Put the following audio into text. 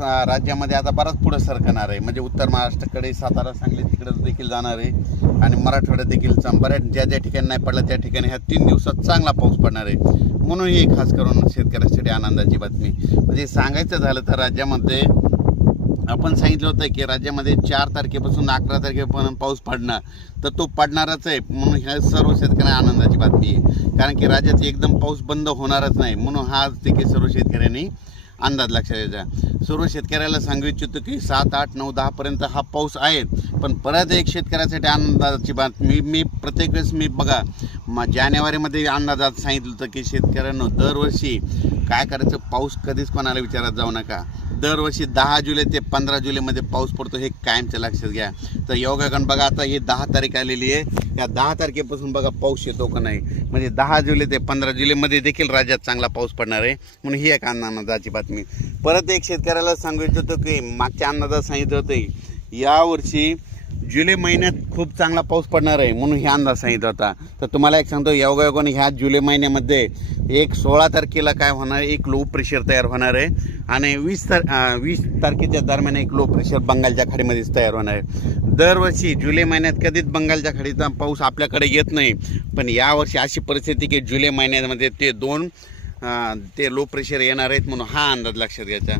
राज्यामध्ये आता बराच पुढं सरकणार आहे. म्हणजे उत्तर महाराष्ट्राकडे सातारा सांगली तिकडं देखील जाणार आहे. आणि मराठवाड्यात देखील बऱ्याच ज्या ज्या ठिकाणी नाही पडला त्या ठिकाणी ह्या तीन दिवसात चांगला पाऊस पडणार आहे. म्हणून ही खास करून शेतकऱ्यांसाठी आनंदाची बातमी. म्हणजे सांगायचं झालं तर राज्यामध्ये आपण सांगितलं होतं की राज्यामध्ये चार तारखेपासून अकरा तारखेपर्यंत पाऊस पडणार. तर तो पडणारच आहे. म्हणून ह्या सर्व शेतकऱ्यांना आनंदाची बातमी आहे. कारण की राज्यात एकदम पाऊस बंद होणारच नाही. म्हणून हा देखील सर्व शेतकऱ्यांनी अंदाज लक्षात यायचा सर्व शेतकऱ्याला सांगू इच्छितो की सात आठ नऊ दहापर्यंत हा पाऊस आहे. पण परत एक शेतकऱ्यासाठी अंदाजाची बातमी मी प्रत्येक वेळेस मी बघा म जानेवारीमध्ये अंदाजात सांगितलं होतं की शेतकऱ्यांनो दरवर्षी काय करायचं? पाऊस कधीच कोणाला विचारात जाऊ नका. दरवर्षी दहा जुलै ते पंधरा जुलैमध्ये पाऊस पडतो हे कायमच्या लक्षात घ्या. तर योगागण बघा आता ही दहा तारीख आलेली आहे. या दहा तारखेपासून बघा पाऊस येतो का नाही? म्हणजे दहा जुलै ते पंधरा जुलैमध्ये देखील राज्यात चांगला पाऊस पडणार आहे. म्हणून ही एक अंदाजाची बातमी. परत एक शेतकऱ्याला सांगू इच्छितो की मागच्या अंदाजात सांगितलं होतं यावर्षी जुलै महिन्यात खूप चांगला पाऊस पडणार आहे म्हणून ह्या अंदाज सांगितला होता. तर तुम्हाला एक सांगतो योगायोगाने ह्या जुलै महिन्यामध्ये एक सोळा तारखेला काय होणार एक लो प्रेशर तयार होणार आहे आणि वीस तार वीस तारखेच्या दरम्यान एक लो प्रेशर बंगालच्या खाडीमध्येच तयार होणार आहे. दरवर्षी जुलै महिन्यात कधीच बंगालच्या खाडीचा पाऊस आपल्याकडे येत नाही पण यावर्षी अशी परिस्थिती की जुलै महिन्यामध्ये ते दोन ते लो प्रेशर येणार आहेत म्हणून हा अंदाज लक्षात घ्यायचा.